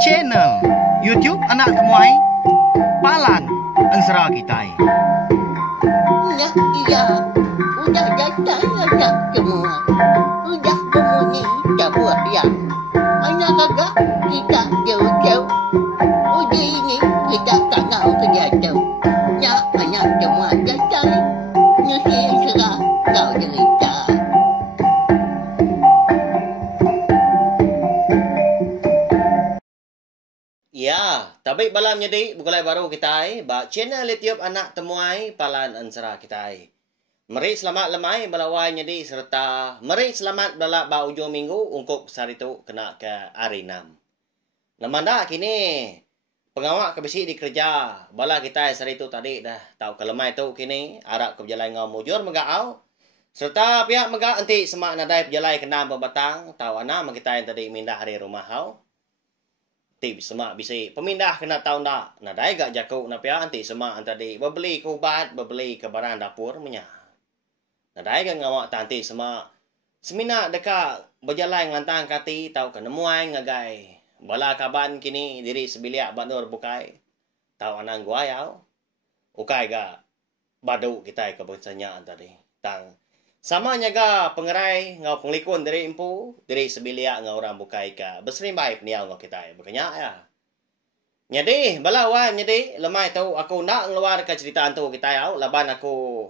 channel YouTube Anak Temuai Palan Ensera Kitai. Iya, udah datang anak semua. Udah berbunyi sebuah yang anak kakak kita jauh-jauh. Uji ini kita tak mau kerja jauh. Ya, anak semua datang. Nusi serah kau cerita. Ya, tapi balam jadi bukulai baru kita ba channel YouTube Anak Temuai Palan Ensera kita. Mari selamat lemai balawai jadi serta mari selamat bala ba ujung minggu ungkuk saritu kena ke hari 6. Namanda kini pengawak kebisi di kerja bala kita saritu tadi dah tahu ke lemai tu kini arak ke berjalan ngau mujur megau serta pihak mega enti semak nadai berjalan kena berbatang tahu ana kita yang tadi mindah hari rumah hau. Tip semak bisi pemindah kena tahun dak nadai gak jaku na pia anti semak antadi bebeli ke ubat bebeli ke barang dapur menya nadai gak ngawak tanti semak semina deka berjalan ngantang kati tau ke nemuai ngagai bala kaban kini diri sebiliak bandur bukai tau anang gua yau ukai gak badu kita ke bersanya antadi tang sama nyaga pengerai ngau penglikun dari impu dari sebiliak ngau orang bukai ka besrimbai peniau ngau kita berkenyak ya nyadi balawan nyadi lemai tau aku nak ngeluar ke cerita tu kita yau laban aku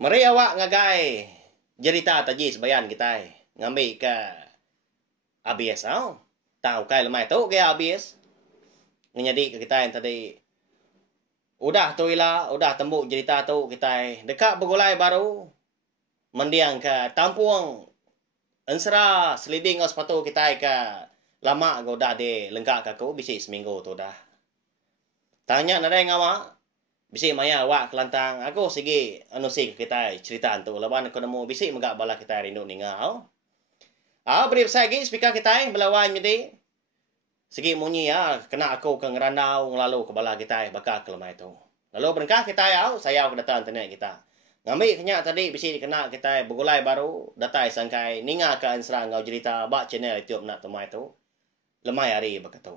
meri awak ngagai cerita taji sebayan kita ngambil ke ABS au tahu kai lemai tau ke ABS nyadi ke kita yang tadi udah tu ila udah tembuk cerita tu kita dekat begulai baru mendiang ke tampuang ensera seliding os sepatu kita ke lama go dah de lengkap ke aku bisi seminggu tu dah tanya nadai ngawa bisi maya awak kelantang aku sigi anu si kita cerita tu lawan aku nemu bisi megak bala kita rindu ningau beri sagi speaker kita belawan jadi segi munyi ya kena aku ke ngerandau ngelalu ke bala kita bakal ke lemai tu lalu berengkah kita ya saya ke datang internet kita ngambil kenyak tadi bisi dikena kita begulai baru datai sangkai ninga ke ansra ngau cerita bak channel YouTube Nak Temuai tu lemai hari berkatu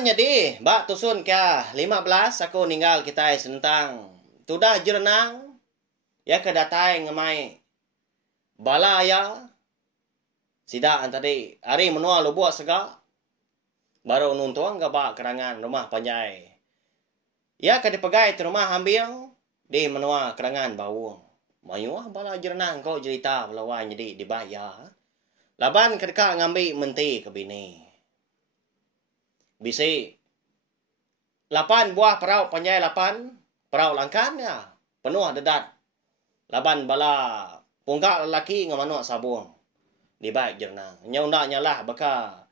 jadi bak tusun ke 15 aku ninggal kita sentang tudah jerenang ya ke datai ngamai bala ya sida antadi hari menua lubuak sega baru nuntuang ke bak kerangan rumah panjai ya kadi pegai tu rumah ambil di menua kerangan bau mayuah bala jerenang kau cerita belawan jadi dibayar laban kedeka ngambil menti ke bini bisi 8 buah perauk panjai 8 perauk langkan ya penuh dedat laban bala punggak lelaki ngamanuk sabung di baik jerenang nyaunda nyalah baka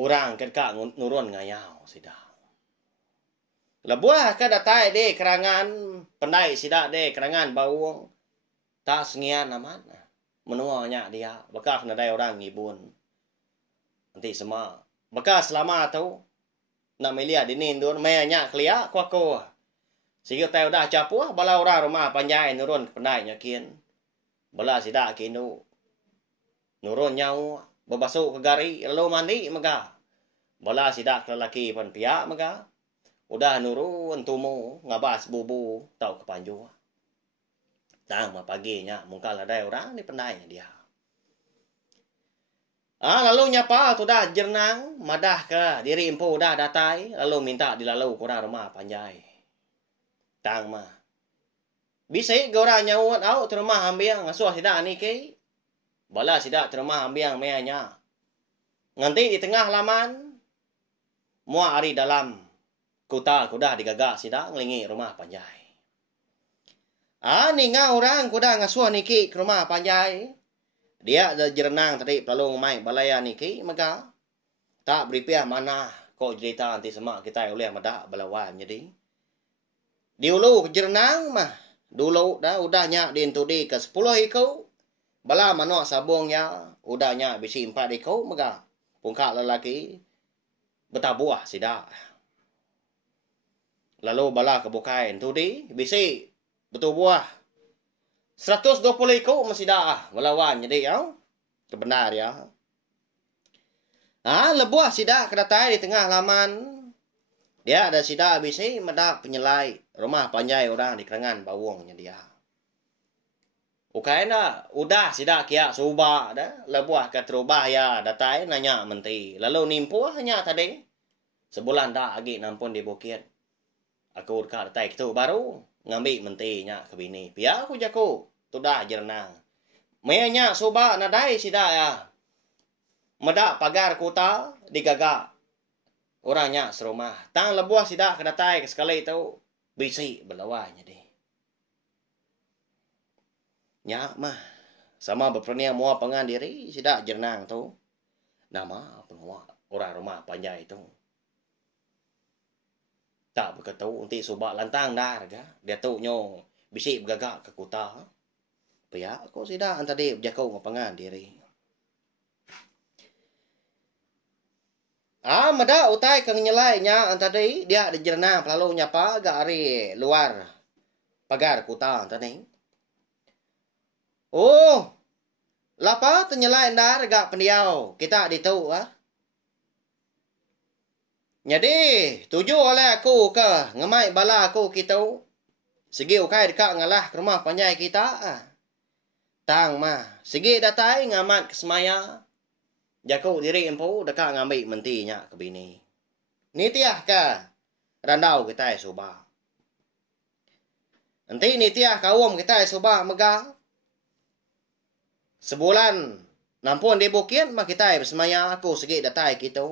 orang kedeka nurun ngayau sidah lebuah ke datai de kerangan pendai sidak de kerangan bau tak sengian aman menuanya dia bekas nadai orang ngibun nanti semua bekas selama tu nak melia dinin dur mayanya kelia kuako sehingga tahu dah capuh bala orang rumah panjai nurun pendai nyakin bala sidak kinu nurun nyau berbasuh ke gari lalu mandi mega bala sidak lelaki pun pihak mega udah nurun tumu ngabas bubu tau ke panju tang paginya mungkal ada orang di pendainya dia lalu nyapa tu dah jernang madah ke diri empu dah datai lalu minta dilalu kurang rumah panjai tang mah bisa gora nyawat au tu rumah ambiang ngasuh sidak ni ke bala sidak tu rumah ambiang meanya nganti di tengah laman mua ari dalam kuta kuda digagak sidak ngelingi rumah panjai ninga orang kuda ngasuh niki ke rumah panjai dia ada jerenang tadi perlu ngomai balaya niki maka tak beripiah mana kok cerita nanti semak kita oleh madak balawan jadi diulu jerenang mah dulu dah udahnya diintudi ke 10 ikau bala manok sabungnya udahnya bisi 4 ikau maka pungkak lelaki betabuah sidak lalu bala kebukain tu di bisi betul buah 120 ikut masih dah melawan jadi Kebenar ya. Lebuah sida kedatai di tengah laman. Dia ada sida bisi medak penyelai rumah panjai orang di kerengan bawongnya dia. Ukaina udah sida kia subak dah. Lebuah ke terubah ya datai nanya menti. Lalu nimpu hanya tadi. Sebulan dah agi nampun di bukit. Aku dekat datai itu baru ngambil mentinya ke bini. Pia aku jaku. Tu dah jernang. Mayanya subak nadai sida ya. Medak pagar kota digagak. Orangnya serumah. Tang lebuah sida kedatai ke sekali itu. Bisi belawanya deh. Nyak mah. Sama berpernia mua pengan diri. Sida jernang tu. Nama penguat orang rumah panjai itu. Tak berkata unti subak lantang dah. Dia tu nyo. Bisi bergagak ke kota. Pia aku sida antadi berjakau pengan diri. Mada utai kang nyelainya antadi dia di jernang lalu nyapa agak ari luar pagar kuta antadi. Oh, lapa tenyelai ndar agak pendiau kita ditu Jadi tuju oleh aku ke ngemai bala aku kita segi ukai dekat ngalah ke rumah panjai kita Tang mah segi datai ngamat ke semaya. Jaku diri empu dekat ngambil mentinya ke bini. Ni tiah ka randau kita subah. Nanti ni tiah kawum kita subah megah. Sebulan nampun di bukit mah kita bersemaya aku segi datai kita.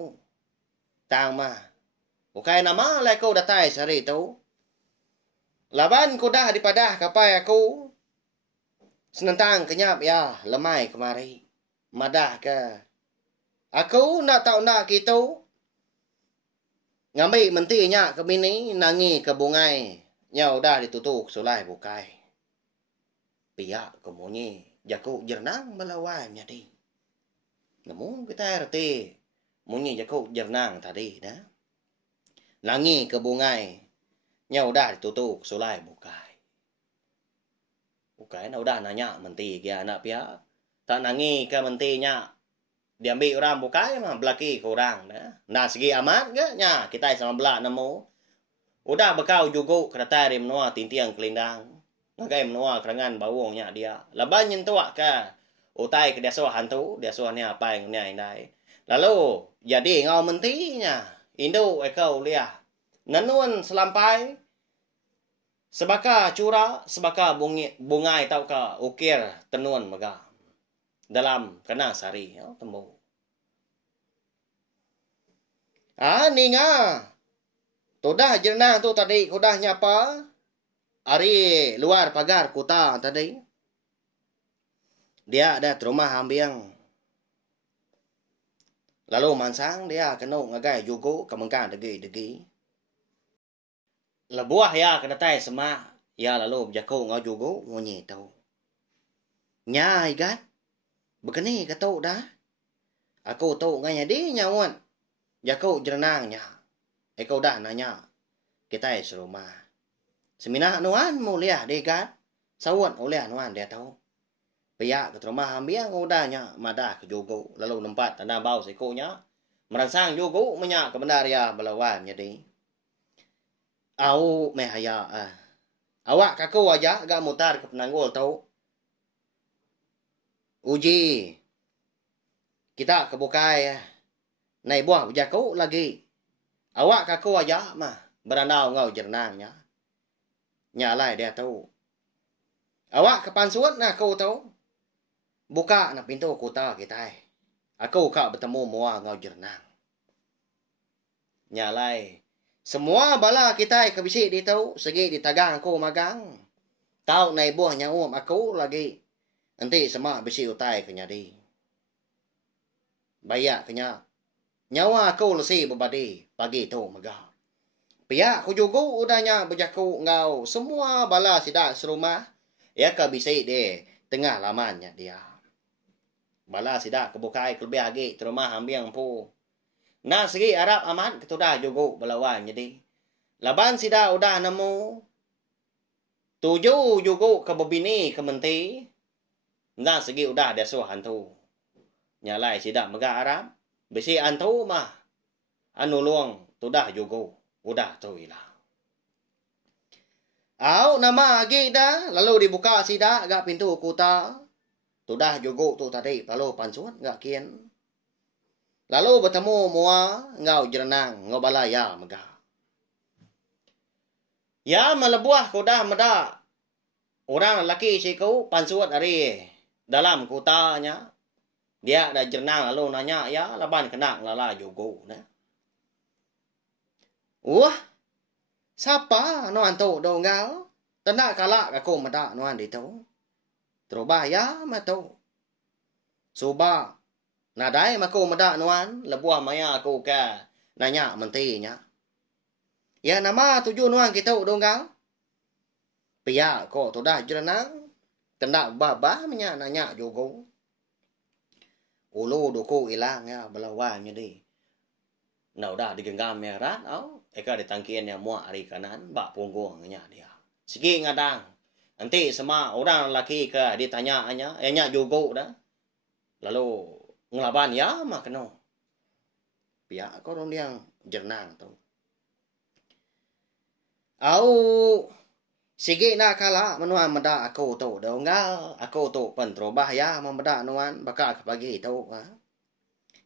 Tang mah. Bukai nama lah aku datai sehari itu. Laban ku dah dipadah kapai aku. Senentang kenyap ya lemai kemari. Madah ke. Aku nak tahu nak gitu. Ngambil mentinya ke bini nangi ke bungai. Nya udah ditutup sulai bukai. Pihak kemunyi. Jaku jernang melawan jadi. Namun kita erti. Munyi jaku jernang tadi dah. Nangi ke bungai. Nya udah ditutup sulai bukai. Bukai na udah nanya menti kia anak pihak. Tak nangi ke mentinya. Diambil orang bukai mah belaki ke orang nah segi amat ke nya kita sama belak nemu udah bekau juga kereta di menua tintiang kelindang ngagai menua kerangan bawongnya dia laban nyentuak ke utai ke dia suah hantu dia suahnya apa yang nya indai lalu jadi ngau mentinya indu ekau liah nanun selampai sebaka cura sebaka bungai tau ka ukir tenun megah dalam kena sari temu. Ni nga. Tudah jernang tu tadi kudah nyapa. Ari luar pagar kota tadi. Dia ada rumah ambiang. Lalu mansang dia kena ngagai juga kemengkan degi-degi. Lebuah ya kena tai semak. Ya lalu berjaku ngau juga ngunyi tau. Nya igat. Begini kata dah. Aku tahu nganya di nyawan. Jaku jernangnya. Kau dah nanya. Kita serumah. Semina nuan mulia dekat. Sawan oleh nuan dia tahu. Pihak ke rumah ambil ngudanya. Madah ke jugo. Lalu nempat tanda bau sekunya. Merangsang jugo menyak ke benar ya belawan jadi. Au mehaya. Awak kaku aja agak mutar ke penanggul tahu. Uji. Kita kebukai. Nai buah berjaku lagi. Awak kaku aja mah. Berandau ngau jernangnya. Nyalai dia tahu. Awak kepansuat nak aku tahu. Buka nak pintu kota kita. Aku kak bertemu mua ngau jernang. Nyalai. Semua bala kita kebisik dia tahu. Segi ditagang aku magang. Tahu nai buah nyawum aku lagi. Nanti semak besi utai kenyadi. Bayak kenyak. Nyawa aku lesi berbadi. Pagi tu megah. Pihak aku juga udahnya berjaku ngau. Semua bala sidak serumah. Ya ke besi dia. Tengah lamannya dia. Bala sidak kebukai kelebih lagi. Terumah ambil pu. Nah segi Arab amat. Ketudah juga belawan jadi. Laban sidak udah nemu. Tuju juga ke bebini ke menti. Nah segi udah dia suah hantu. Nyalai sidak mega Arab. Besi antu mah. Anu luang tudah jugo. Udah tu ilah. Au nama agi dah. Lalu dibuka sidak gak pintu kuta. Tudah jugo tu tadi. Lalu pansuan gak kian. Lalu bertemu mua. Ngau jerenang. Ngau balaya mega. Ya melebuah kuda meda. Orang lelaki si kau pansuat hari dalam kotanya. Dia dah jerenang lalu nanya, ya laban kena lala jugo. Wah, siapa nuan tu donggal? Tanda kalak aku meda nuan di tu. Terubah ya matu. Suba, nadai maku meda nuan, lebuah maya aku ke nanya mentinya. Ya nama tujuh nuan kita donggal. Pia ko tu dah jerenang. Tanda babah menya nanya jugo. Ulu duku ilang ya belawanya di. Nau dah digenggam merat au. Eka ditangkian yang muak hari kanan. Bak punggungnya dia. Segi ngadang. Nanti semua orang lelaki ke ditanya-anya. Enya jugo dah. Lalu ngelaban ya mah kena. Pia ko orang yang jerenang tu. Au. Sige na kala manuan meda aku tu donggal. Aku tu pen terubah ya memeda nuan baka pagi tu.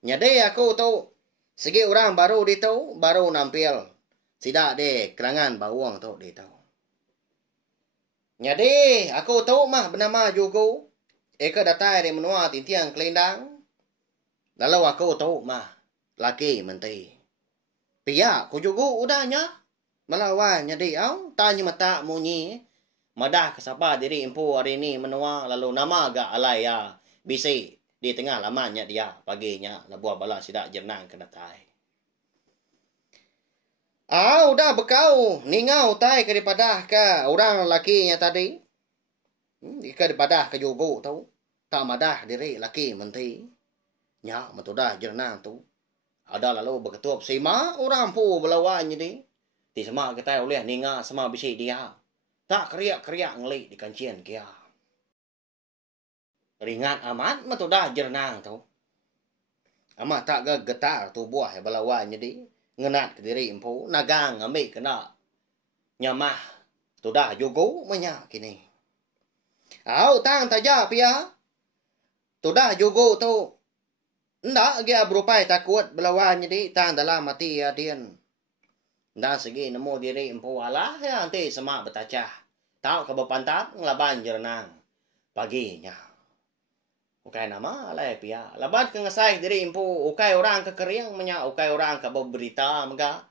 Nyade aku tu sige orang baru di tu baru nampil. Sida de kerangan bawang tu di tu. Nyade aku tu mah bernama jugo. Eka datai di menua tintiang kelendang. Lalu aku tu mah laki menti. Pia ku jugo udahnya. Melawan jadi au tanya mata munyi madah kesapa diri empu hari ni menua lalu nama agak alai ya bisi di tengah lamannya dia paginya lebuah bala sidak jerenang kena tai. Au dah bekau ningau tai daripada ke orang lakinya tadi. Ke daripada ke jugo tau. Tak madah diri laki menti. Nya matudah jerenang tu. Ada lalu berketup sima orang pu belawan jadi. Di semua kita oleh ninga semua bisi dia. Tak keriak-keriak ngelik di kancian kia. Ringat amat matu dah jerenang tu. Amat tak getar tu buah balawan jadi. Ngenat ke diri empu. Nagang ambil kena. Nyamah. Tu dah jugo menyak kini. Au tang taja pia. Tu dah jugo tu. Ndak dia berupai takut balawan jadi. Tang dalam mati adian. Dah segi nemu diri empu alah ya nanti semak bertacah. Tahu ke berpantap ngelaban jerenang. Paginya. Ukai nama alai pia. Laban ke ngesai diri empu. Ukai orang ke kering menyak. Ukai orang ke berberita mega.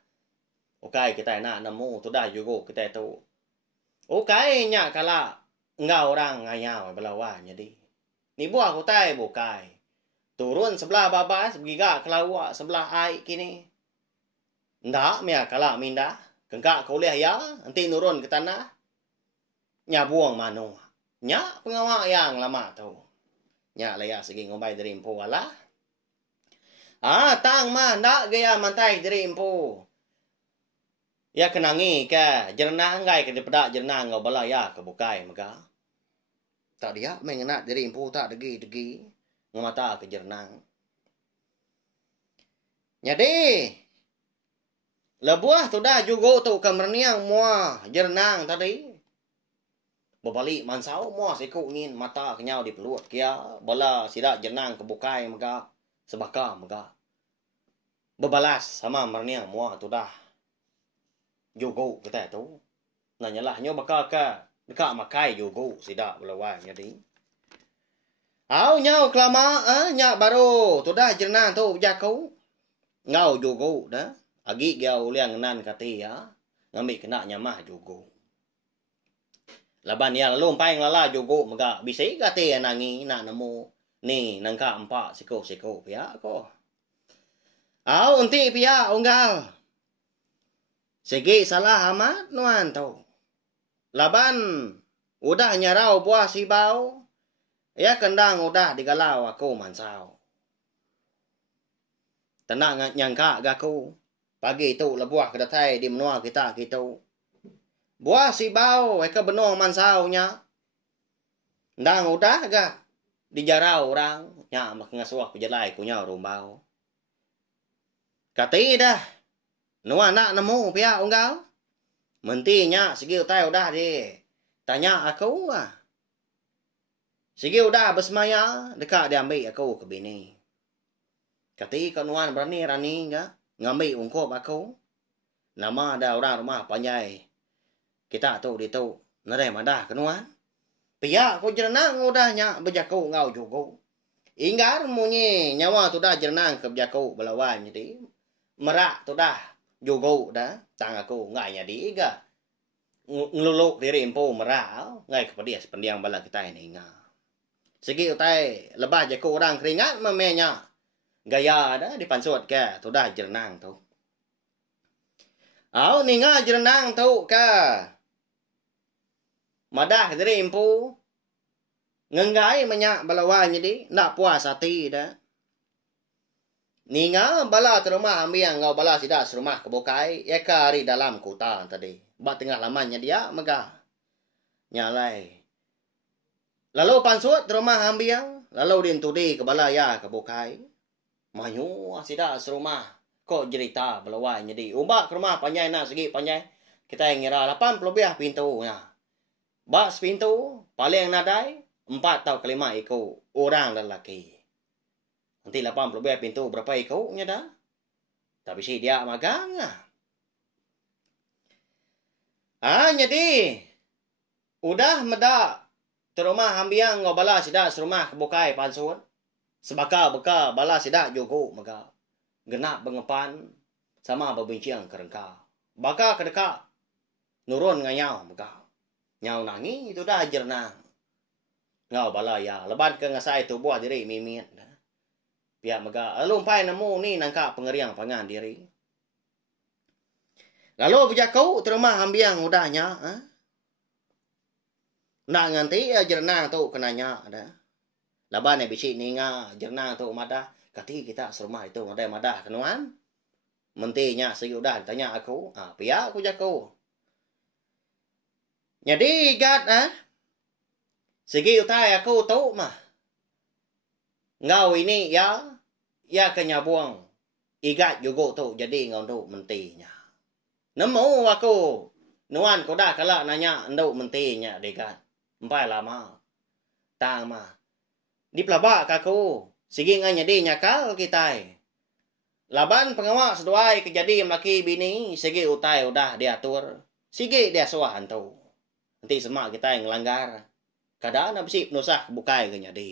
Ukai kita nak nemu. Tu dah juga kita tu. Ukai nyak kala. Enggak orang ngayau belawan jadi. Ni buah kutai bukai. Turun sebelah babas. Bergigak kelawak sebelah air kini. Ndak mia kala minda. Kengkak kau lihat ya. Nanti nurun ke tanah. Nya buang manu. Nya pengawak yang lama tu. Nya laya segi ngombai dari empu alah. Tang mah ndak gaya mantai dari empu. Ya kenangi ke jerenang gai ke daripada jerenang ngau bala ya ke bukai mega. Tak dia mengenat dari empu tak degi-degi. Ngomata ke jerenang. Nyade. Lebuah tu dah juga tu kemerniang mua jerenang tadi. Berbalik mansau mua siku ngin mata kenyau di peluat kia. Bala sidak jerenang kebukai mega. Sebaka mega. Berbalas sama merniang mua tu dah. Juga kita tu. Nanyalah nyo baka ke. Dekat makai juga sidak belawan jadi. Au nyau kelama. Nyak baru tu dah jerenang tu berjakau. Ngau juga dah. Agi dia uliang nan kati ya. Ngambil kena nyamah juga. Laban yang lumpang lala juga. Maka bisa kati yang nangi nak nemu. Ni nangka empat siko-siko pia ko. Au unti pia unggal. Segi salah amat nuan tau. Laban udah nyarau buah sibau. Ya kendang udah digalau aku mansau. Tenang nyangka gaku. Pagi tu lebuah kedatai di menua kita gitu. Buah si bau eka benua mansaunya. Ndang udah gak dijarau orang nya makngasuak pejalai kunya rumbau. Kati dah. Nu anak nemu pia unggal. Mentinya sige utai udah di. Tanya aku ah. Sige udah besmaya dekat diambil aku ke bini. Kati kanuan berani rani enggak ngambil ungkop aku. Nama ada orang rumah panjai. Kita tu di tu. Nare madah kanuan. Pia ko jerenang udahnya bejaku ngau jugo. Inggar munyi nyawa tu dah jerenang ke bejaku belawan jadi. Merak tu dah jugo dah. Tang aku ngai jadi ga. Ngeluluk diri empu merak. Ngai kepada pendiang bala kita ini nga. Segi utai lebah jaku orang keringat memenya. Gaya dah dipansut ke tu dah jerenang tu. Au ninga jerenang tu ka. Madah diri empu. Ngenggai menyak balawan jadi. Nak puas hati dah. Ninga bala terumah ambil ngau bala sidak serumah kebukai. Eka hari dalam kota tadi. Bak tengah lamannya dia megah. Nyalai. Lalu pansut terumah ambil. Lalu diintudi ke bala ya kebukai. Mayu sidak serumah. Kok cerita balawan jadi. Umbak ke rumah panjai nak segi panjai. Kita ngira 80 biah pintu. Bak sepintu paling nadai 4 atau 5 ekor orang lelaki. Nanti 80 biah pintu berapa ekornya dah? Tapi si dia magang. Jadi udah medak terumah ambiang ngobala sidak serumah kebukai pansut. Sebaka beka bala sidak jogo mega. Genap bengepan sama berbincang kerengka. Baka kedeka nurun ngayau mega. Nyau nangi itu dah jernang. Ngau bala ya leban ke ngasai tu buat diri mimit. Pihak mega lalu umpai nemu ni nangka pengeriang pangan diri. Lalu berjakau terumah ambiang udahnya. Nak nganti jernang tu kenanya ada. Laban ni bisi ni nga jernang tu madah. Kati kita serumah itu ada madah kenuan. Mentinya segi udah tanya aku. Pihak aku jakau. Jadi gat segi utai aku tahu mah. Ngau ini ya kenya buang. Igat juga tu jadi ngau tu mentinya. Nemu aku nuan ko dah kala nanya ndau mentinya degat. Empai lama. Tang mah. Di pelabak aku. Sigi nganya di nyakal kita. Laban pengawak seduai kejadian laki bini. Sigi utai udah diatur. Sigi dia suahan tu. Nanti semak kita yang ngelanggar. Kadang nak bersih penusah bukai ke nyadi.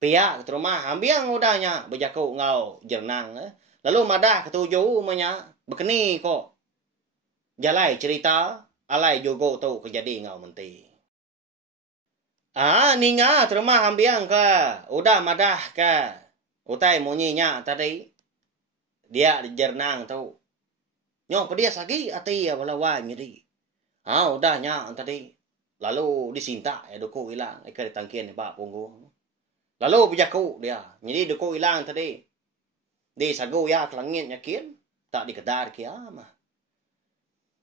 Pihak ke rumah ambiang udahnya berjaku ngau jernang. Lalu madah ketujuh menya berkeni kok. Jalai cerita alai jogo tu kejadi ngau menti. Ninga terumah ambiang ke. Udah madah ke. Utai munyinya tadi. Dia di jernang tu. Nyong pedia sagi ati ya walawan nyeri. Udahnya tadi. Lalu disinta ya duku hilang. Eka ditangkian ni pak punggung. Lalu berjaku dia. Jadi duku hilang tadi. Di sagu ya kelangit nyakin. Tak dikedar kia mah.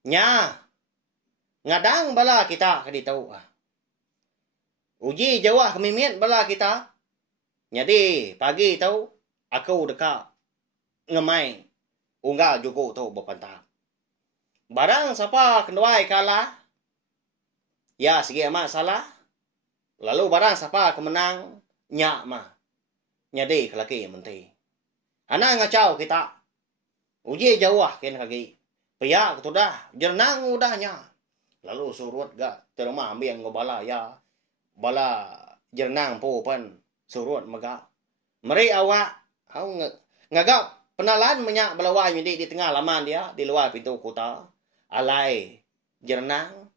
Nya. Ngadang bala kita ke ditau. Uji jawah kemimit bala kita. Jadi pagi tahu. Aku dekat. Ngemai. Unggal juga tu berpantang. Barang siapa kenduai kalah. Ya segi amat salah. Lalu barang siapa kemenang. Nyak mah. Nyadi kelaki menti. Anak ngacau kita. Uji jawah ken kaki. Pihak tu dah. Jernang udahnya. Lalu surut gak. Terima ambil ngobala ya. Bala jernang po pan. Surut megak. Meri awak. Ngagap. Penalan menyak balawan jadi di tengah laman dia. Di luar pintu kota. Alai. Jernang.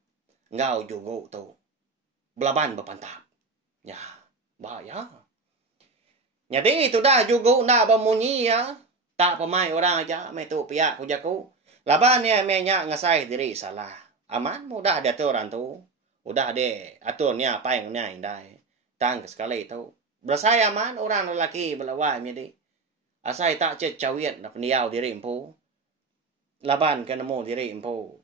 Ngau juga tu. Belaban berpantap. Ya. Bahaya. Jadi itu dah juga nak bermunyi ya. Tak pemain orang aja. Metu pihak kujaku. Laban ya menyak ngasai diri salah. Aman mudah ada tu orang tu. Udah ada aturnya apa yang indai. Tang sekali tu. Bersaya aman orang lelaki belawan jadi. Asai tak cawiat nak pendiau diri empu. Laban ke nemu diri empu.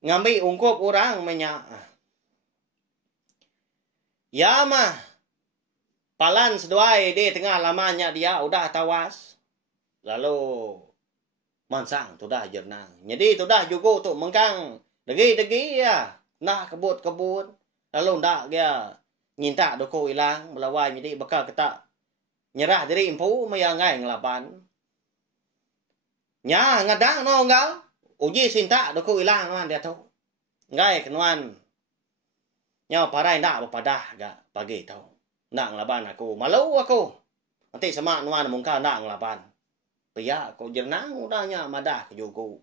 Ngambil ungkup orang menyak. Ya mah. Palan seduai di tengah lamanya dia udah tawas. Lalu mansang tu dah jernang. Jadi tu dah juga tu mengkang degi-degi ya. Nah kebut-kebut. Lalu ndak dia nyinta doko hilang melawan jadi bakal ketak nyerah diri impu mayangai ngelapan. Nya ngadang no ngal. Uji sinta doko hilang man dia tu. Ngai kenuan. Nya parai ndak berpadah gak pagi tu. Ndak ngelaban aku. Malu aku. Nanti sama nuan mungkal ndak ngelaban. Pia ko jernang udahnya madah ke jugo.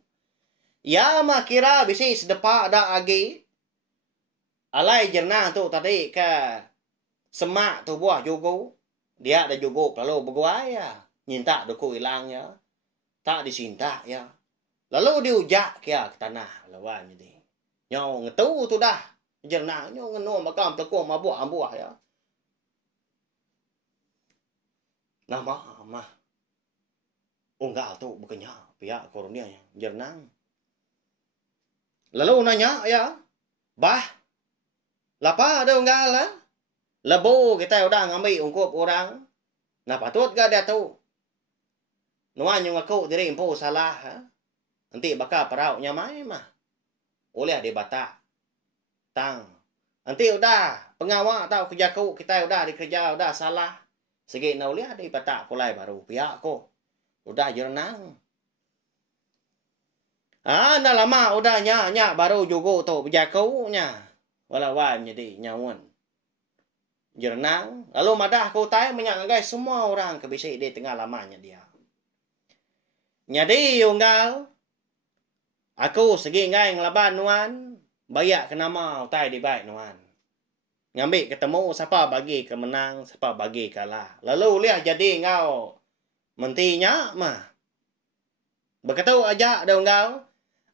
Ya mah kira bisi sedepa ada agi. Alai jernang tu tadi ke semak tu buah jugo. Dia ada jugo lalu berguai ya. Nyinta duku hilang ya. Tak disinta ya. Lalu diujak kia ke tanah lawan jadi. Nyau ngetu tu dah. Jernang nyau ngenu makam tekuang mabuah ambuah ya. Nama mah. Unggal tu bukannya pihak koronia jernang. Lalu nanya ya, bah, lapa ada unggal lah? Lebu kita udah ngambil ungkup orang. Nah patut gak dia tu? Nuan yang aku diri impu salah. Ha? Nanti bakal perauknya main mah. Oleh dia batak. Tang. Nanti udah pengawal tahu kerja aku kita udah dikerja udah salah. Segi na oleh dia batak kulai baru pihak aku. Udah jernang. Ah, dah lama udah nya baru juga tu berjaku nya. Walawan jadi nyawun. Jernang. Lalu madah aku tay menyangai semua orang kebisik di tengah lamanya dia. Jadi unggal. Aku segi ngai ngelaban nuan. Bayak ke nama tay di baik nuan. Ngambil ketemu siapa bagi kemenang, siapa bagi kalah. Lalu lihat jadi ngau. Mentinya mah. Berkata aja ada unggal.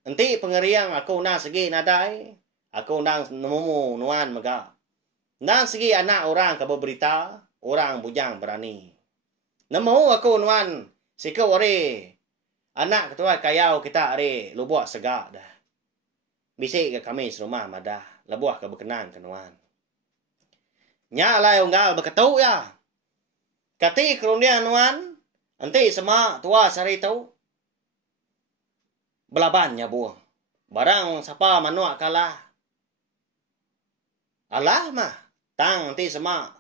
Nanti pengeriang aku nak segi nadai. Aku nak nemu nuan mega. Nak segi anak orang ke berita. Orang bujang berani. Nemu aku nuan. Sikau are. Anak ketua kayau kita are. Lubuak segak dah. Bisik ke kami serumah madah. Lebuah ke berkenan ke nuan. Nyalai unggal berkata ya. Kati kerunian nuan. Nanti semua tua sari tahu. Belabannya buang. Barang siapa manuak kalah. Alah mah. Tang nanti semua.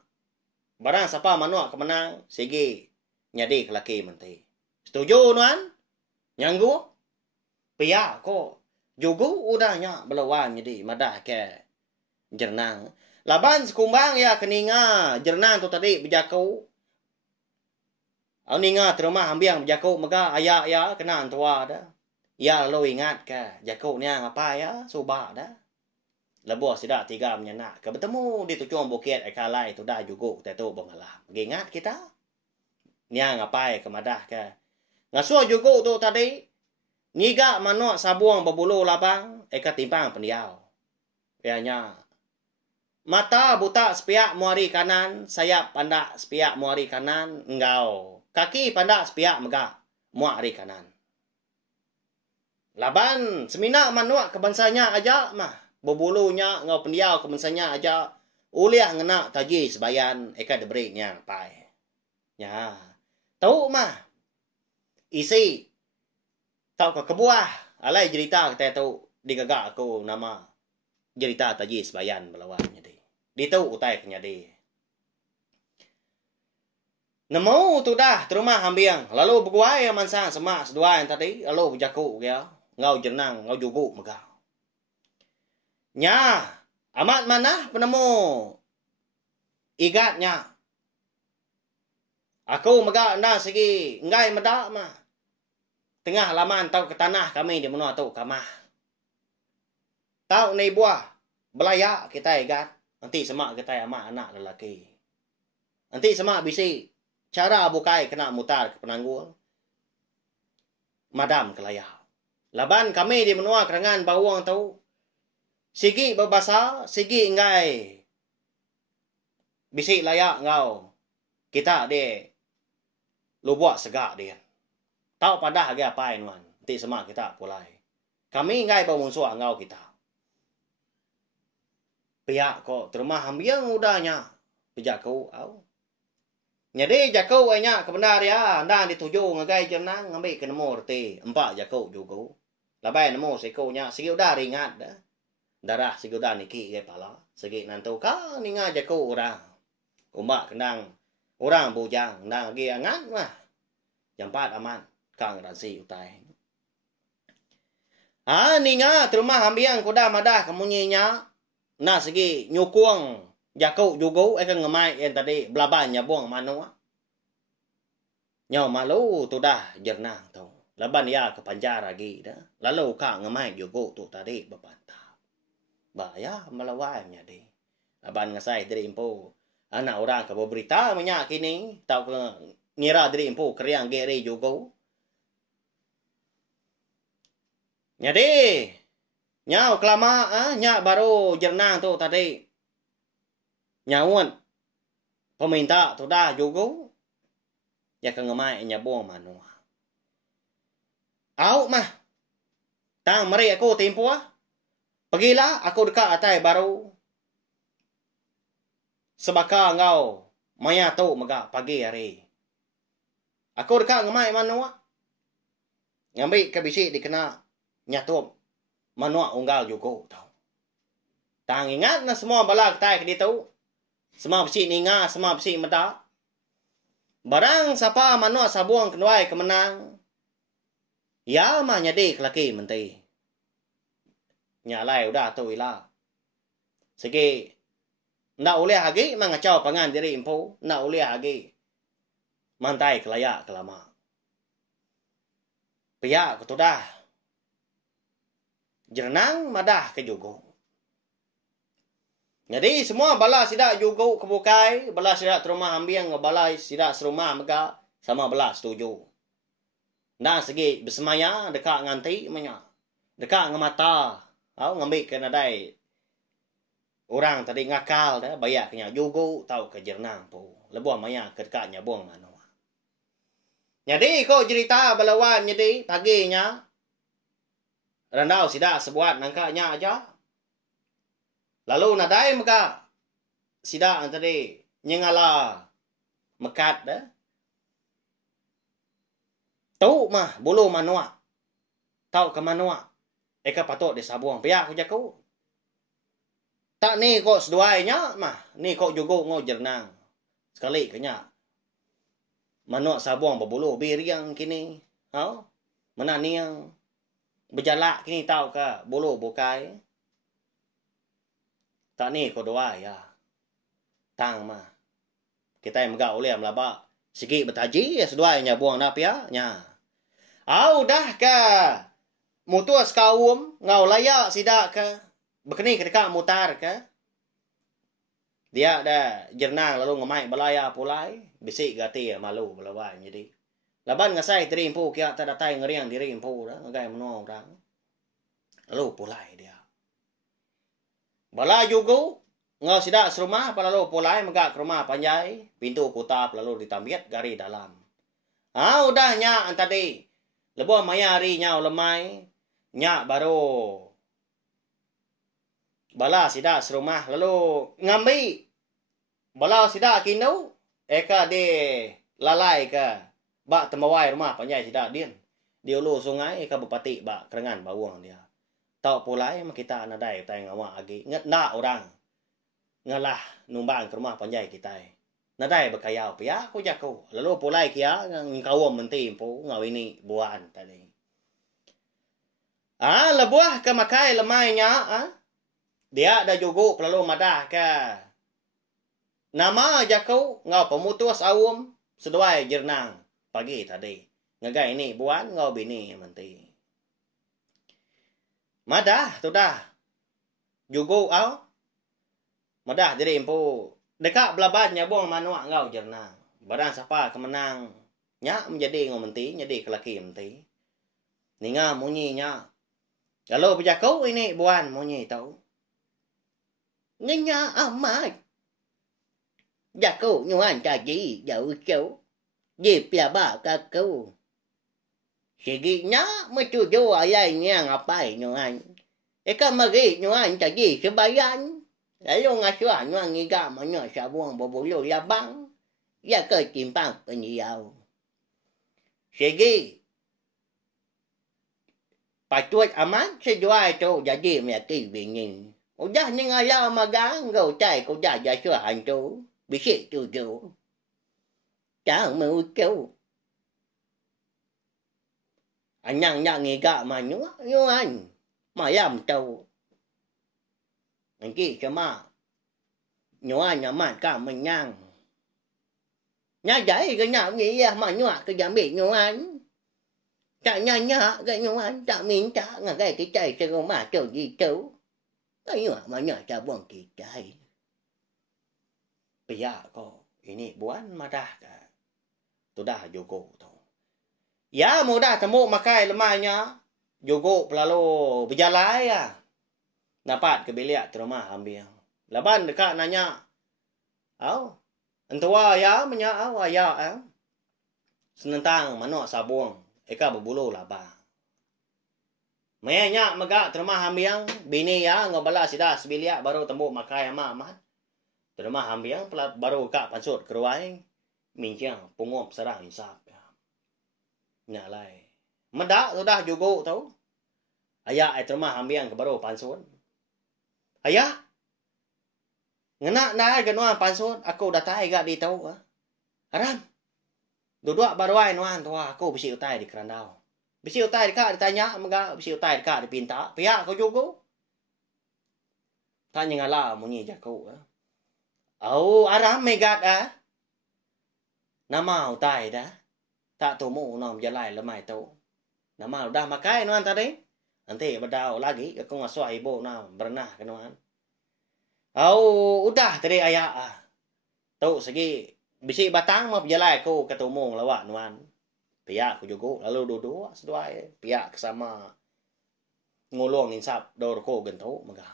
Barang siapa manuak kemenang. Sigi. Nyadi kelaki menti. Setuju nuan? Nyanggu? Pihak ko. Jugu udahnya belawan jadi madah ke jernang. Laban sekumbang ya keninga. Jernang tu tadi berjaku. Ni nga terima ambiang jaku mega ayak ya kena antua dah. Ya lo ingat ke jaku ni apa ya subak dah. Lebuh sidak tiga menyenak ke bertemu di tujuan bukit ekalai tu dah juga tetu bengalam. Ingat kita? Ni ngapai ke madah ke. Ngasuh juga tu tadi. Niga manok sabuang berbulu labang eka timpang pendiau. Ianya mata buta sepiak muari kanan, sayap pandak sepiak muari kanan, engkau. Kaki pandak sepiak megak, muak hari kanan. Laban, semina manuak kebansanya aja mah. Berbulunya, ngau pendiau kebansanya aja. Uliah ngenak taji sebayan, eka deberinya pai. Ya, tahu mah. Isi, tahu ke kebuah. Alai cerita kita tahu, digagak aku nama. Cerita taji sebayan melawan jadi. Ditahu utai kenyadi. Nemu tu dah terumah ambiang. Lalu berguai mansang semak sedua yang tadi. Lalu berjaku ya. Ngau jernang, ngau jugu megah. Nya, amat mana penemu igatnya. Aku megah anda segi ngai medak mah. Tengah laman tau ke tanah kami di menua tau kamah. Tau ni buah belayak kita igat. Nanti semak kita amat anak lelaki. Nanti semak bisi. Cara bukai kena mutar ke penanggul. Madam kelayau. Laban kami di menua kerangan bawang tahu. Sigi berbasa, sigi ngai. Bisi layak ngau. Kita de lubuak segak dia. Tahu padah lagi apa nuan. Nanti semak kita pulai. Kami ngai bermusuh ngau kita. Pihak kok terima ambiang udahnya. Pijak kau au. Jadi jago nya kebenar ya, ndang dituju ngagai jenang ngambil ke nemo reti, empat jago juga. Labai nemo sekonya, segi udah ringat dah. Darah segi udah niki ke pala, segi nantu ka ninga jago orang. Umbak kendang orang bujang, ndang gi angan mah. Jampat aman, kang ransi utai. Ninga terumah ambiang kuda madah kemunyinya. Nah segi nyukuang jago juga akan ngemai yang tadi belabanya buang manua. Nyaw malu tu dah jernang tu. Laban ya ke panjar lagi dah. Lalu ka ngemai juga tu tadi bepantau. Bahaya melawainya deh. Laban ngasai dari impo. Anak orang ke berita minyak kini. Tahu ke ngira dari impo keriang gere juga. Jadi nyaw kelama nyak baru jernang tu tadi. Nyawan peminta tu dah juga ya ke ngemai nya buang manua. Au mah tang mari aku tempo pergilah aku dekat atai baru sebaka ngau maya tu maga pagi hari. Aku dekat ngemai manua ngambil ke bisi dikena nyatup manua unggal juga tau. Tang ingat na semua bala atai ke ditu. Semua besi ninga, semua besi meda. Barang siapa manua sabuang kenuai kemenang. Ya mah nyadi kelaki menti. Nyalai udah tu ilah. Segi nak ulih lagi mangacau pangan diri impu. Nak ulih lagi mantai kelayak kelama. Pihak tu dah. Jernang madah ke jugo. Jadi semua bala sidak juga kebukai, bala sidak terumah ambiang, bala sidak serumah mega sama bala setuju. Nah segi bersemaya dekat nganti menya. Dekat ngamata. Au ngambil ke nadai. Orang tadi ngakal dah bayak kenya juga tahu ke jernang pu. Lebuah maya ke dekatnya buang manua. Jadi kau cerita balawan jadi paginya randau sidak sebuat nangkanya aja. Lalu nadai maka sidak tadi nyengala mekat dah. Tahu mah bulu manua. Tahu ke manua. Eka patut disabuang pihak ku jaku. Tak ni kok seduainya mah. Ni kok juga ngau jernang. Sekali kenya. Manua sabuang berbulu biriang kini. Mana ni yang berjalak kini tahu ke bulu bukai. Tak ni ko doa ya. Tang mah. Kita yang megak oleh melabak. Sikit bertaji ya seduainya buang nap ya. Nya. Au dah ke. Mutus kaum. Ngau layak sidak ke. Bekeni ke dekat mutar ke. Dia dah jernang lalu ngemai belaya pulai. Bisik gati ya malu belawan jadi. Laban ngasai teri impu kia tak datai ngeriang diri impu dah. Ngagai menua orang. Lalu pulai dia. Bala juga ngau sidak serumah lalu pulai megak ke rumah panjai pintu kutap lalu ditambiat gari dalam. Udah nyak tadi lebuh maya hari nyau lemai nyak baru bala sidak serumah lalu ngambi bala sidak kinau eka de lalai ke bak temawai rumah panjai sidak din di ulu sungai eka bupati bak kerengan bawang dia. Tau pulai kita nadai tai ngawak lagi. Nggak orang. Ngalah numbang ke rumah panjai kita. Nadai berkayau pia aku jaku. Lalu pulai kia ngkawam menti po ngaw ini buaan tadi. Lebuah ke makai lemainya. Dia ada juga lalu madah ke. Nama jaku ngaw pemutus awam seduai jernang pagi tadi. Ngagai ini buaan ngaw bini menti. Madah tu dah. Juga au. Madah diri impu. Dekat belabannya buang manua ngau jernang. Barang siapa kemenang. Nyak menjadi ngau menti. Jadi kelaki menti. Ninga munyinya. Kalau berjakau ini buan munyi tahu. Ninga amat. Jakau nyuan caji jauh jauh. Jip ya bak kakau. Siginya metuju ayahnya ngapai nyuan. Eka mari nyuan tadi sebayan. Lalu ngasuan nyuan ngiga mana sabuang berbulu labang. Ya ke timpang peniau. Sige. Patut aman sejuai tu jadi mati bingin. Udah ni ngaya magang kau cai kau dah jasa hantu. Bisik tu tu. Chẳng mau kêu. Anyang nyang ngigak manyu yuan. Mayam tu. Nanti cuma nyuan nyaman ka menyang. Nhà dạy cái nhà nghĩ mà nhọa cái nhà bị nhọan. Chả nhà nhà cái nhọan chả mình chả ngà cái chạy sẽ có mà chỗ gì chỗ. Cái nhọa mà nhọa chả buông kỳ chạy. Bây giờ có ini buan madah ka. Tu dah jogo tu. Ya mudah temu makai lemahnya. Jogo pelalu berjalai ya. Dapat ke bilik ke rumah ambil. Laban dekat nanya. Au. Entua ya menya au ya au. Senentang manok sabung. Eka berbulu labang. Mayanya megak terumah ambil. Bini ya ngobala sidah sebilik baru temu makai amat. Terumah ambil baru kak pansut keruai. Mincang pungop serang insap. Nak lai. Medak tu dah juga tau. Ayah ai terumah ambil ke baru pansut. Ayah. Ngena na ke nuan pansut aku dah tai gak di tau. Aran. Duduk baru ai nuan tu aku bisi utai di kerandau. Bisi utai dekat ditanya megak bisi utai dekat dipinta. Pihak kau juga. Tanya ngala munyi jaku. Oh, aram megat Nama utai dah. Tak temu nom jalai lemai tu. Nama udah makai nuan tadi. Nanti berdau lagi aku ngasuh ibu nam berenah ke nuan. Oh, udah tadi ayah tu segi bisi batang mau jalai aku ketemu lawak nuan. Pihak aku juga lalu duduk seduai pihak sama ngulung insap dor ko gentu megah.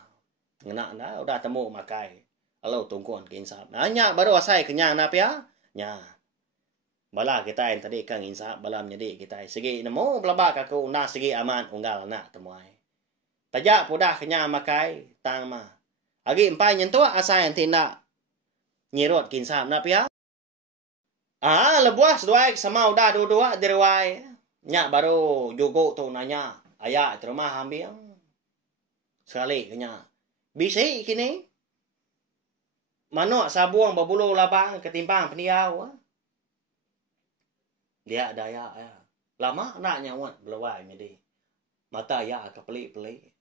Ngena dah udah temu makai. Lalu tungkuan ke insap. Nanya baru asai kenyang na pia. Nya. Bala kita yang tadi kang insap balam jadi kita segi nemu belabak aku na segi aman unggal nak temuai. Tajak pudah kenyang makai tang ma. Agi empai nyentuh asai yang tindak nyirot kinsap na pia. Lebuas duai sama udah dua-dua dirwai. Nya baru jugo tu nanya. Ayah terumah ambil. Sekali kenyang. Bisi kini. Manok sabuang berbulu labang ketimbang peniau. Dia daya ya. Lama nak nyawat belawai jadi. Mata ya ke pelik-pelik.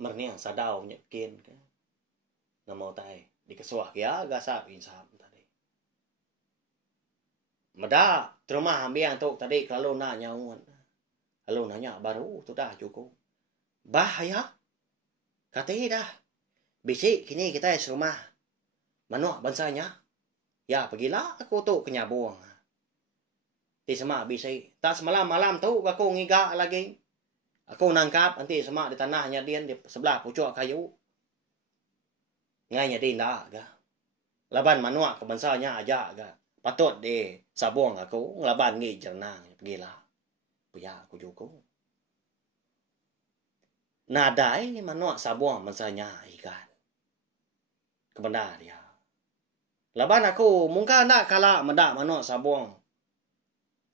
Merniang sadau nyekin ke. Nama tai dikesuak ya gasap insap tadi. Meda terumah ambil tu tadi kalau nak nyawat. Kalau nanya baru tu dah cukup. Bahaya. Kata dah. Bisik kini kita serumah. Manok bansanya. Ya pergilah aku tu kenya buang. Ti semak bisik. Tak semalam-malam tu aku ngigak lagi. Aku nangkap nanti semak di tanahnya dia di sebelah pucuk kayu. Ngainya dia ndak ga. Laban manok ke bansanya aja ga. Patut di sabung aku ngelaban ngi jernang pergilah. Puya aku juga. Nadai ni manok sabung bansanya ikan. Kebenar dia. Laban aku mungkin nak kalah mendak manok sabung.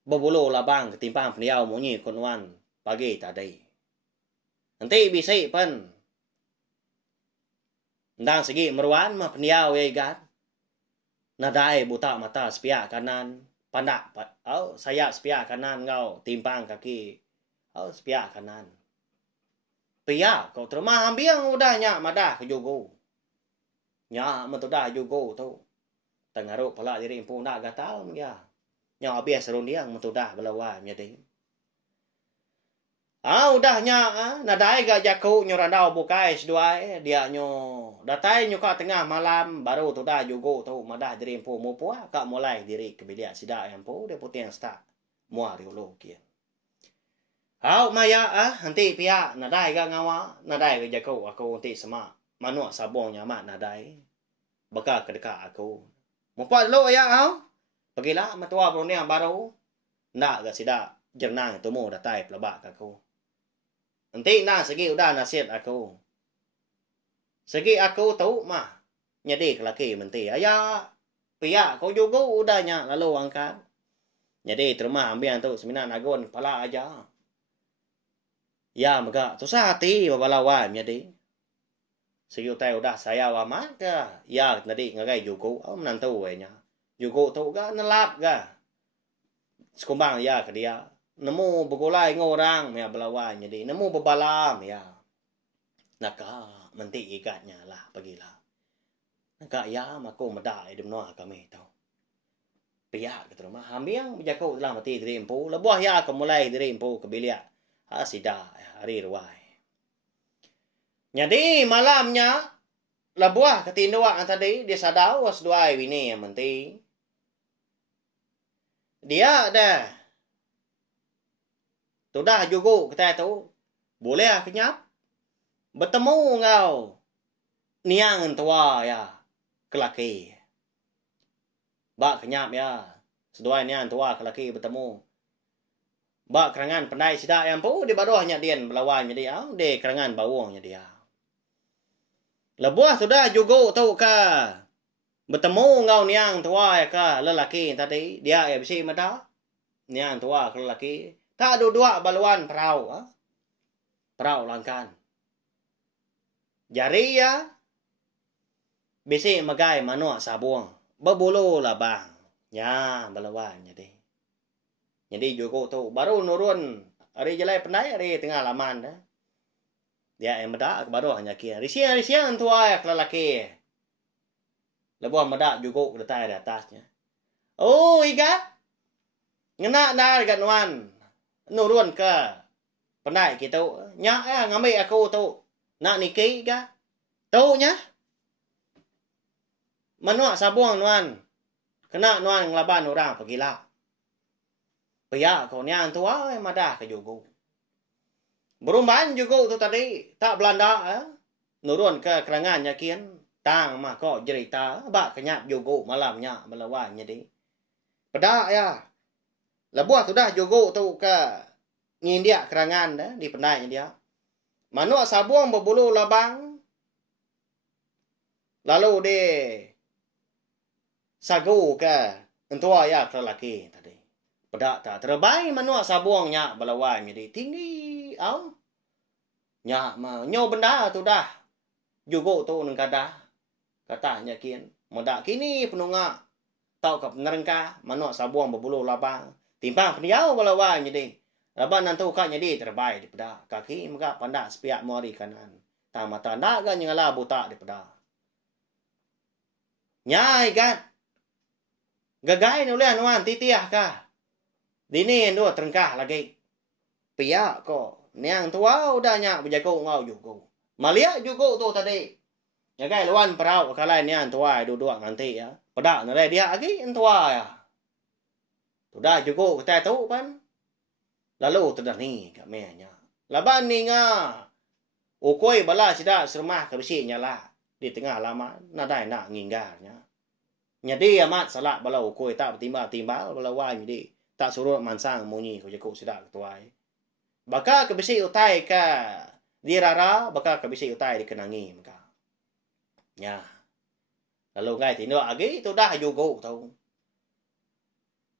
Berbulu labang ketimpang peniau munyi kunuan pagi tadi. Nanti bisa pun. Ndang segi meruan mah peniau ya igat. Nadai buta mata sepiak kanan. Pandak. Saya sepiak kanan kau timpang kaki. Sepiak kanan. Pia kau terima ambil udahnya madah ke jugo. Nya matudah jugo tu. Tengaruh pula diri pun nak gatal ya. Nya habis serundiang matudah belawai jadi. Udahnya nadai gak jaku nyorandau bukai seduai dia nyo datai nyo ka tengah malam baru tu dah jugo tu madah diri pun mupua kak mulai diri ke bilik sida yang pun dia putih yang start muar riolo kian. Maya nanti pihak nadai gak ngawa nadai gak jaku aku nanti sama manuk sabung nyamat nadai bakal kedekat aku. Mupua dulu ya pergilah matua broni yang baru ndak gak sida jernang temu datai pelabak aku. Nanti na segi udah nasihat aku. Segi aku tahu mah nyedi laki menti ayah Pihak kau juga udahnya lalu angkat. Jadi terima ambil tu seminar nagon pala aja. Ya maka tu hati babalawan jadi. Siyo tayo udah saya wamat ka. Ya tadi ngagai juga menantu nya. Juga tu ga nelap ga. Sekumbang ya ke dia. Nemu begulai ngorang ya balawan jadi. Nemu bebalam ya. Naka menti ikatnya lah pagilah. Naka ya mako medai demnoa kami tau. Pihak ke rumah hambiang berjakau dalam mati diri empu lebuah ya ke mulai diri empu ke bilik asida hari ruai. Jadi malamnya lebuah ketindua tadi dia sadau was duai bini yang menti. Dia dah sudah juga kita tu boleh kenyap bertemu ngau niang tua ya kelaki. Bak kenyap ya. Seduai nian tua kelaki bertemu. Bak kerangan pandai sidak yang pu di baruhnya dia melawannya dia. Di kerangan bawangnya dia. Lebuah sudah juga tu ka. Bertemu ngau niang tua ya ka lelaki tadi. Dia ya bisi mata. Niang tua ke lelaki. Tak dua baluan perau. Perau langkan. Jari ya. Bisi magai manuak sabuang. Berbulu lah bang. Ya, balawan jadi. Jadi juga tu baru nurun. Hari jelai pandai, hari tengah laman dah. Dia yang medak baru hanya kia. Risian tua ya lelaki. Lebuah medak juga letak di atasnya. Oh, ikat. Ngena dah dekat nuan. Nurun ke. Pandai kita. Nyak ya ngambil aku tu. Nak niki ke. Tu nya. Manuak sabuang nuan. Kena nuan ngelaban orang pergilah. Pihak kau niang tua madah ke juga. Berumban juga tu tadi. Tak Belanda. Nurun ke kerangan yakin. Tang mah kau cerita. Bak kenyap juga malamnya melawan jadi. Pedak ya. Lebuah sudah juga tu ke. Ngindiak kerangan dah. Di pendainya dia. Manuak sabuang berbulu labang. Lalu dia. Sagu ke entua ya lelaki tadi. Pedak tak terbaik manuak sabuangnya balawan jadi tinggi au. Nya ma nyo benda tu dah. Juga tu nang kada. Katanya kin. Modak kini penunga. Tau ka penerengka manuak sabuang berbulu labang. Timpang peniau balawan jadi. Laban nantu ka jadi terbaik di pedak. Kaki maka pandak sepiak mori kanan. Ta mata nak ga nyala buta di pedak. Nyai kan. Gagai ni ulian wan titiah ka. Dini dua terengkah lagi. Pihak ko. Niang tua udah nyak berjago ngau juga. Malia juga tu tadi. Gagai luan perau kalai niang tua dua nanti ya. Pedak nalai dia lagi tua ya. Sudah juga kita tahu pan. Lalu sudah ni kat mehnya. Laban ni nga. Ukoi bala sida sermah ke besi nyala. Di tengah lama nadai nak nginggarnya. Jadi amat salah balau koi tak bertimbal balau wai jadi tak suruh mansang munyi ko jaku sidak tuai. Baka ke besi utai ka dirara baka ke besi utai dikenangi maka. Ya. Lalu ngai tino agi tu dah juga tau.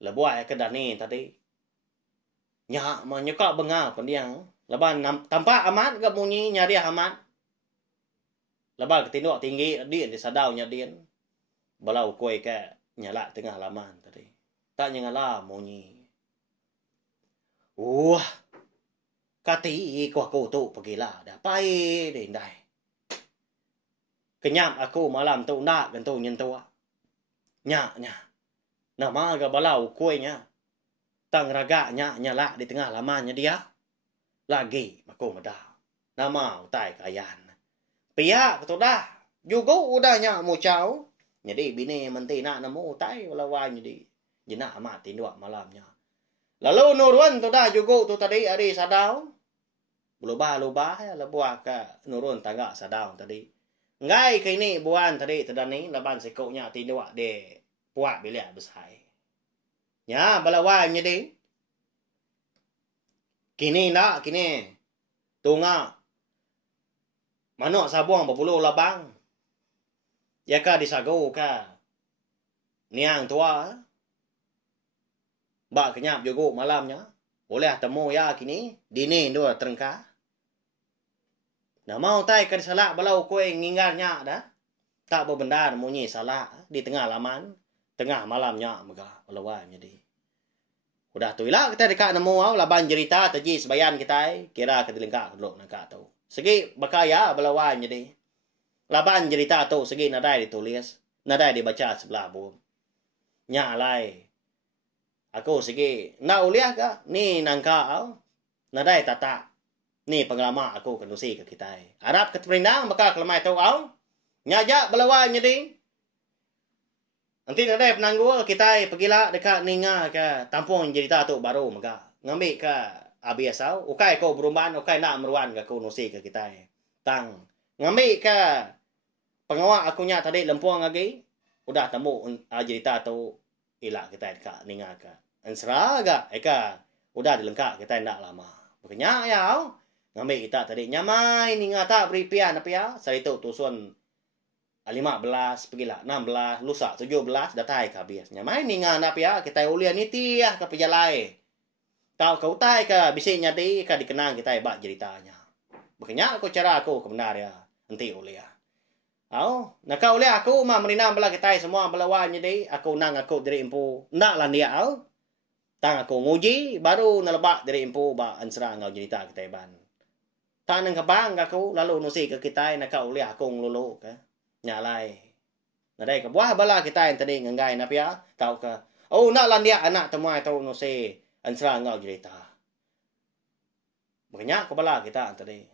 Lebuai ke dani tadi. Nya menyuka bengal pendiang. Leban tampak amat ke munyi nyari amat. Leban ke tino tinggi dia di sadau nyadien. Balau koi ke nyala tengah laman tadi. Tak nyala munyi. Wah. Kati ko aku tu pergilah. Dah pai dindai. Kenyap aku malam tu nak gantu nyentua. Nya. Nama ga balau koi nya. Tang raga nya nyala di tengah lamannya dia. Lagi aku medah. Nama utai kayan. Pihak tu dah. Juga udahnya mucau. Jadi bini menti nak nemu tai lawan jadi jenak amat tinduk malamnya. Lalu nurun tu dah juga tu tadi hari sadau. Lubah ya lebuah ke nurun tangga sadau tadi. Ngai ke ini buan tadi tadani laban sekoknya tinduk de puak bilik besar. Ya balawan jadi. Kini nak kini. Tunga. Manuk sabuang berbulu labang. Ya ka disago ka. niang tua. Ba kenyap juga malamnya. Oleh temu ya kini. Dini dua terengka. Nah mau tay kan salah balau kue ngingarnya dah. Tak berbenda munyi salah di tengah laman. Tengah malamnya mega balawai jadi. Udah tu lah kita dekat nemu au laban cerita taji sebayan kita kira kita lengkap dulu nak tahu. Segi bakaya balawai jadi. Laban cerita tu segi nadai ditulis, nadai dibaca sebelah bu. Nya alai. Aku segi nak uliah ka ni nangka au. Nadai tata. Ni pengalaman aku kendusi ke kita. Arab keterindang maka kelemai tu au. Nya balawai jadi. Nanti nadai penanggul kita pergilah dekat ninga ke tampung cerita tu baru maka ngambil ke abias au. Ukai ko berumban, ukai nak meruan ke aku nusi ke kita. Tang ngambil ke pengawak aku nya tadi lempuang lagi. Udah temu cerita tu ilak kita dekat ninga ke. Ansra ga eka udah dilengkap kita ndak lama. Makanya ya au. Ngambil kita tadi nyamai ninga tak beri pian apa ya. Saya tu tusun 15 pergilah 16 lusa 17 datai ke habis nyamai ninga ndak ya kita ulian ni tiah ke pejalai. Tahu kau tai ke bisiknya di ka dikenang kita bak ceritanya. Makanya aku cara aku kebenar ya. Nanti uliah. Au, nak kau uliah aku mah merinam bala kita semua belawan jadi aku nang aku dari impu. Ndak lah dia au. Tang aku nguji baru nalebak dari impu ba ansra ngau cerita kita ban. Tang nang kabang aku lalu nusi ke kita nak kau uliah aku nglulu ke. Nyalai. Nadai ke buah bala kita yang tadi ngangai napa ya? Tahu ke? Oh, nak lah dia anak temuai tahu nusi ansra ngau cerita. Banyak ke bala kita tadi.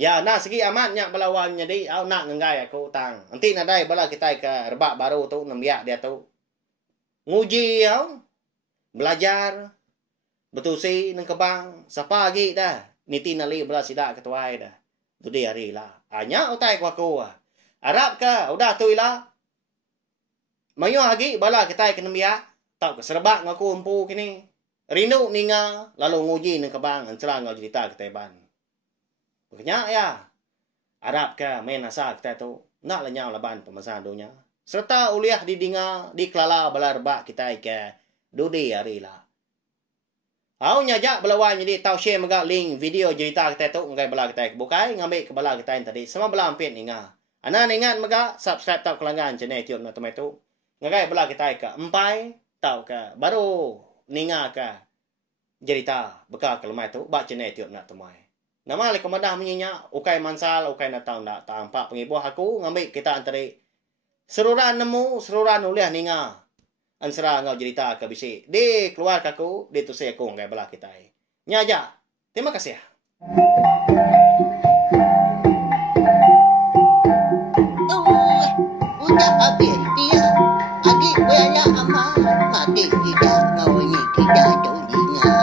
Ya, nak segi amatnya balawan jadi au nak ngangai aku tang. Nanti nadai bala kita ke rebak baru tu nembiak dia tu. Nguji au. Belajar. Betusi nang kebang. Siapa lagi dah? Niti nali bala sidak ketuai dah. Tu dia hari lah. Hanya utai ku aku. Arab ke? Udah tu ilah. Mayu lagi bala kita kena biak. Tak ke serbak ngaku empu kini. Rindu ninga lalu nguji nang kebang ansra ngau cerita kita ban. Makanya ya. Arab ke main asa kita tu nak lenyau laban pemasan dunia. Serta uliah di dinga di kelala bala rebak kita ke dudi hari lah. Au nyajak belawan jadi tahu share mega link video cerita kita tu ngai bala kita bukai ngambil ke bala kita yang tadi sama bala ampit ninga. Ana ingat mega subscribe tak kelanggan channel YouTube na tu. Ngai bala kita ke empai tahu ke baru ninga ke cerita beka kelemai tu ba channel YouTube na temai. Nama le komadah menyinya ukai mansal ukai na tahu ndak tampak pengibuh aku ngambil kita antari seruran nemu seruran uliah ninga. Ansra ngau cerita ke bisi. Di keluar aku, di tu saya aku ngai bala kita. Nya aja. Terima kasih. Udah habis dia. Adik wala ama. Mati kita ngau ni kita jodinya.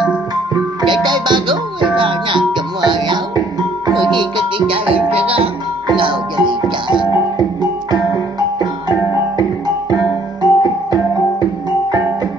Datai baru banyak semua yang. Pergi ke kita sekarang. Ngau cerita.